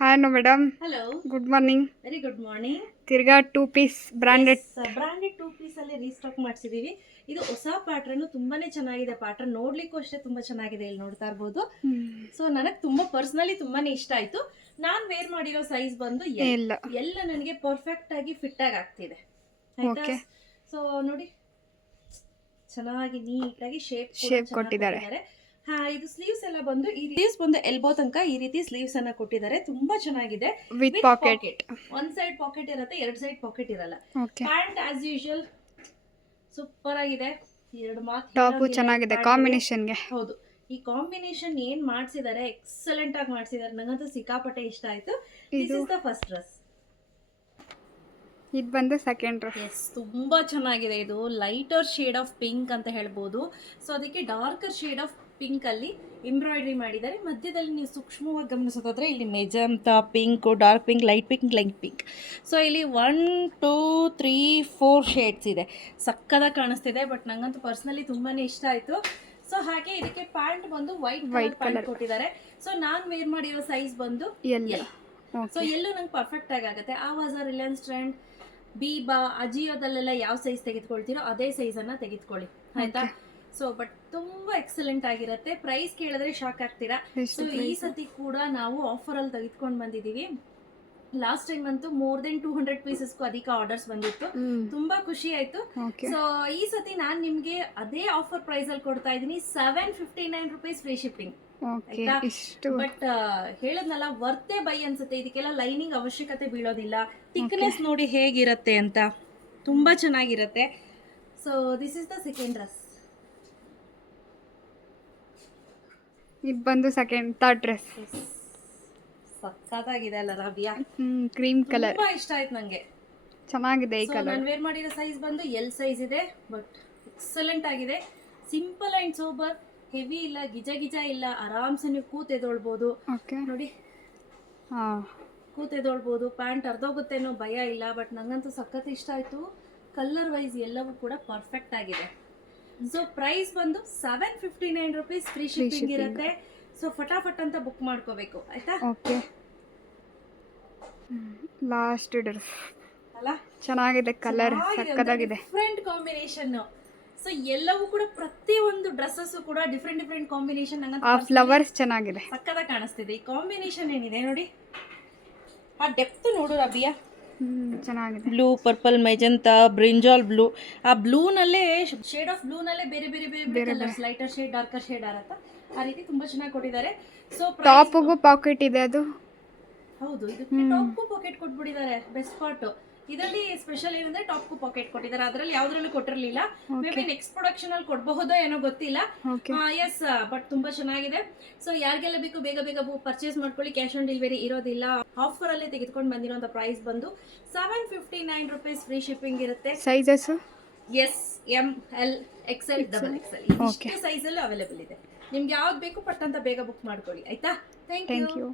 Hi madam. Hello, good morning. Very good morning. ತಿರ್ಗಾ 2 piece branded 2 piece ಅಲ್ಲಿ restock ಮಾಡಿಸಿದೀವಿ. ಇದು ಹೊಸ ಪ್ಯಾಟ್ರನ್, ತುಂಬಾನೇ ಚೆನ್ನಾಗಿದೆ. ಪ್ಯಾಟ್ರನ್ ನೋಡ್ಲಿಕ್ಕೂ ಅಷ್ಟೇ ತುಂಬಾ ಚೆನ್ನಾಗಿದೆ. ಇಲ್ಲಿ ನೋಡ್ತಾ ಇರ್ಬೋದು. ಸೊ ನನಗೆ ತುಂಬಾ ಪರ್ಸನಲಿ ತುಂಬಾನೇ ಇಷ್ಟ ಆಯ್ತು. ನಾನ್ ವೇರ್ ಮಾಡಿರೋ ಸೈಜ್ ಬಂದು ಎಲ್ಲ ನನಗೆ ಪರ್ಫೆಕ್ಟ್ ಆಗಿ ಫಿಟ್ ಆಗಿ ಆಗ್ತಿದೆ. ಆಯ್ತಾ? ಸೊ ನೋಡಿ, ಚೆನ್ನಾಗಿ ನೀಟಾಗಿ ಶೇಪ್ ಕೊಟ್ಟಿದ್ದಾರೆ. ಇದು ಸ್ಲೀವ್ಸ್ ಎಲ್ಲ ಬಂದು ಈ ಸ್ಲೀವ್ಸ್ ಬಂದು ಎಲ್ಬೋ ತನಕ ಈ ರೀತಿ ಸ್ಲೀವ್ಸ್ ಅನ್ನ ಕೊಟ್ಟಿದ್ದಾರೆ. ತುಂಬಾ ಚೆನ್ನಾಗಿದೆ. With packet. ಒಂದ್ ಸೈಡ್ ಪಾಕೆಟ್ ಇರುತ್ತೆ, ಎರಡ್ ಸೈಡ್ ಪಾಕೆಟ್ ಇರಲ್ಲ. ಪ್ಯಾಂಟ್ ಆಸ್ ಯೂಶುವಲ್ ಸೂಪರ್ ಆಗಿದೆ. ಎರಡು ಮಾತು ಟಾಪ್ ಚೆನ್ನಾಗಿದೆ ಕಾಂಬಿನೇಷನ್ ಗೆ. ಹೌದು, ಈ ಕಾಂಬಿನೇಷನ್ ಏನ್ ಮಾಡ್ಸಿದ್ದಾರೆ, ಎಕ್ಸಲೆಂಟ್ ಆಗಿ ಮಾಡ್ಸಿದ್ದಾರೆ. ನಂಗಂತೂ ಸಿಕ್ಕಾಪಟ್ಟೆ ಇಷ್ಟ ಆಯ್ತು. This is the first dress. ಇದು ಬಂದು ಸೆಕೆಂಡ್ ಡ್ರೆಸ್. ಎಸ್, ತುಂಬಾ ಚೆನ್ನಾಗಿದೆ. ಇದು ಲೈಟರ್ ಶೇಡ್ ಆಫ್ ಪಿಂಕ್ ಅಂತ ಹೇಳ್ಬೋದು. ಸೊ ಅದಕ್ಕೆ ಡಾರ್ಕರ್ ಶೇಡ್ ಆಫ್ ಪಿಂಕ್ ಅಲ್ಲಿ ಎಂಬ್ರಾಯ್ಡ್ರಿ ಮಾಡಿದ್ದಾರೆ. ಮಧ್ಯದಲ್ಲಿ ನೀವು ಸೂಕ್ಷ್ಮವಾಗಿ ಗಮನಿಸೋದಾದ್ರೆ ಇಲ್ಲಿ magenta pink, dark pink, light pink. So ಇಲ್ಲಿ 1 2 3 4 ಶೇಡ್ಸ್ ಇದೆ. ಸಕ್ಕದಾಗಿ ಕಾಣಿಸ್ತಿದೆ. ಬಟ್ ನಂಗಂತೂ ಪರ್ಸನಲಿ ತುಂಬಾನೇ ಇಷ್ಟ ಆಯ್ತು. ಸೊ ಹಾಗೆ ಇದಕ್ಕೆ ಪ್ಯಾಂಟ್ ಬಂದು ವೈಟ್ ಕಲರ್ ಕೊಟ್ಟಿದ್ದಾರೆ. ಸೊ ನಾನ್ ವೇರ್ ಮಾಡಿರೋ ಸೈಜ್ ಬಂದು ಎಲ್. ಸೊ ಎಲ್ಲೂ ನಂಗೆ ಪರ್ಫೆಕ್ಟ್ ಆಗಿ ಆಗುತ್ತೆ. ಆವಾಜ, ರಿಲಯನ್ಸ್ ಟ್ರೆಂಡ್, ಬೀಬಾ, ಅಜಿಯೋದಲ್ಲೆಲ್ಲ ಯಾವ ಸೈಜ್ ತೆಗೆದುಕೊಳ್ತೀರೋ ಅದೇ ಸೈಜ್ ಅನ್ನ ತೆಗೆದುಕೊಳ್ಳಿ, ಆಯ್ತಾ? ಸೊ ಬಟ್ ತುಂಬಾ ಎಕ್ಸಲೆಂಟ್ ಆಗಿರುತ್ತೆ. ಪ್ರೈಸ್ ಕೇಳಿದ್ರೆ ಶಾಕ್ ಆಗ್ತೀರಾ. ಸೊ ಈ ಸತಿ ಕೂಡ ನಾವು ಆಫರ್ ಅಲ್ಲಿ ತೆಗೆದುಕೊಂಡು ಬಂದಿದೀವಿ. ಲಾಸ್ಟ್ ಟೈಮ್ ಅಂತೂ ಮೋರ್ ದೆನ್ 200 ಪೀಸಸ್ಗೂ ಅಧಿಕ ಆರ್ಡರ್ಸ್ ಬಂದಿತ್ತು. ತುಂಬಾ ಖುಷಿ ಆಯ್ತು. ಸೊ ಈ ಸತಿ ನಾನ್ ನಿಮ್ಗೆ ಅದೇ ಆಫರ್ ಪ್ರೈಸ್ ಅಲ್ಲಿ ಕೊಡ್ತಾ ಇದೀನಿ. 759 ರೂಪೀಸ್ ಫ್ರೀ ಶಿಪ್ಪಿಂಗ್. ಬಟ್ ಹೇಳದ್ನಲ್ಲ, ವರ್ತೆ ಬೈ ಅನ್ಸುತ್ತೆ. ಇದಕ್ಕೆಲ್ಲ ಲೈನಿಂಗ್ ಅವಶ್ಯಕತೆ ಬೀಳೋದಿಲ್ಲ. ಥಿಕ್ನೆಸ್ ನೋಡಿ ಹೇಗಿರತ್ತೆ ಅಂತ, ತುಂಬಾ ಚೆನ್ನಾಗಿರತ್ತೆ. So this is the second dress. ಇದು ಬಂದು ಥರ್ಡ್ ಡ್ರೆಸ್. ಸಕ್ಕತ್ತಾಗಿದೆ ಅಲ್ಲ ರಾಬಿಯಾ? ಕ್ರೀಮ್ ಕಲರ್ ತುಂಬಾ ಇಷ್ಟ ಆಯ್ತು ನಂಗೆ. ಚೆನ್ನಾಗಿದೆ ಈ ಕಲರ್. ನಾನು ವೇರ್ ಮಾಡಿರೋ ಸೈಜ್ ಬಂದು ಎಲ್ ಸೈಜ್ ಇದೆ. ಬಟ್ ಎಕ್ಸಲೆಂಟ್ ಆಗಿದೆ. ಸಿಂಪಲ್ ಅಂಡ್ ಸೋಬರ್, ಹೆವಿ ಇಲ್ಲ, ಗಿಜ ಇಲ್ಲ. ಆರಾಮ್ಸೆ ನೀವು ಕೂತೆದೊಳ್ಬೋದು. ನೋಡಿ, ಕೂತೆದೊಳ್ಬೋದು. ಪ್ಯಾಂಟ್ ಅರ್ಧೋಗುತ್ತೆ ಅನ್ನೋ ಭಯ ಇಲ್ಲ. ಬಟ್ ನಂಗಂತೂ ಸಖತ್ ಇಷ್ಟ ಆಯ್ತು. ಕಲರ್ ವೈಸ್ ಎಲ್ಲವೂ ಕೂಡ ಪರ್ಫೆಕ್ಟ್ ಆಗಿದೆ. ಸೊ ಪ್ರೈಸ್ ಬಂದು 759 ರೂಪೀಸ್. ಫ್ರೀ ಶಿಪ್ಪಿಂಗ್ ಇರುತ್ತೆ. ಸೊ ಫಟಾಫಟ್ ಅಂತ ಬುಕ್ ಮಾಡ್ಕೋಬೇಕು, ಆಯ್ತಾ? ಓಕೆ, ಲಾಸ್ಟ್ ಡ್ರೆಸ್ ಅಲ್ಲ, ಚೆನ್ನಾಗಿದೆ. ಕಲರ್ ಸಕ್ಕತ್ತಾಗಿದೆ. Different combination. ಸೊ ಎಲ್ಲವೂ ಕೂಡ ಪ್ರತಿಯೊಂದು ಡ್ರೆಸ್ಸಸ್ ಕೂಡ ಡಿಫರೆಂಟ್ ಕಾಂಬಿನೇಷನ್. ಆ ಫ್ಲವರ್ಸ್ ಚೆನ್ನಾಗಿದೆ, ಸಕ್ಕತ್ತಾಗಿ ಕಾಣಿಸ್ತಿದೆ. ಈ ಕಾಂಬಿನೇಷನ್ ಏನಿದೆ ನೋಡಿ, ಆ ಡೆಪ್ತ್ ನೋಡು ರಾಬಿಯಾ. ಚೆನ್ನಾಗಿದೆ. Blue, purple, magenta, brinjal blue. ಆ ಬ್ಲೂನಲ್ಲೇ ಶೇಡ್ ಆಫ್ ಬ್ಲೂನಲ್ಲೇ ಬೇರೆ colours, lighter shade, darker shade ಆರತ್ತ. ಆ ರೀತಿ ತುಂಬಾ ಚೆನ್ನಾಗಿ ಕೊಟ್ಟಿದ್ದಾರೆ. ಸೊ ಟಾಪ್ಗೂ ಪಾಕೆಟ್ ಇದೆ. ಅದು ಹೌದು, ಇದಕ್ಕೆ ಟಾಪ್ಗೂ ಪಾಕೆಟ್ ಕೊಟ್ಬಿಟ್ಟಿದ್ದಾರೆ. ಬೆಸ್ಟ್ ಪಾರ್ಟ್ ಇದರಲ್ಲಿ ಸ್ಪೆಷಲ್ ಏನಂದ್ರೆ ಟಾಪ್ಗೂ ಪಾಕೆಟ್ ಕೊಟ್ಟಿದ್ದಾರೆ. ಅದರಲ್ಲಿ ಯಾವ್ದ್ರಲ್ಲೂ ಕೊಟ್ಟಿರಲಿಲ್ಲ. ಮೇ ಬಿ ನೆಕ್ಸ್ಟ್ ಪ್ರೊಡಕ್ಷನ್ ಅಲ್ಲಿ ಕೊಡಬಹುದೋ ಏನೋ ಗೊತ್ತಿಲ್ಲ. ಎಸ್, ಬಟ್ ತುಂಬಾ ಚೆನ್ನಾಗಿದೆ. ಸೊ ಯಾರಿಗೆಲ್ಲ ಬೇಕು ಬೇಗ ಪರ್ಚೇಸ್ ಮಾಡ್ಕೊಳ್ಳಿ. ಕ್ಯಾಶ್ ಆನ್ ಡೆಲಿವರಿ ಇರೋದಿಲ್ಲ. ಆಫರ್ ಅಲ್ಲೇ ತೆಗೆದುಕೊಂಡು ಬಂದಿರುವಂತ ಪ್ರೈಸ್ ಬಂದು 759 ರೂಪೀಸ್. ಫ್ರೀ ಶಿಪ್ಪಿಂಗ್ ಇರುತ್ತೆ. Sizes S, M, L, XL, XXL ಇಷ್ಟು ಸೈಜ್ ಅಲ್ಲಿ ಅವೈಲೇಬಲ್ ಇದೆ. ನಿಮ್ಗೆ ಯಾವ್ದು ಬೇಕು ಪಟ್ ಅಂತ ಬೇಗ ಬುಕ್ ಮಾಡ್ಕೊಳ್ಳಿ, ಆಯ್ತಾ? Thank you.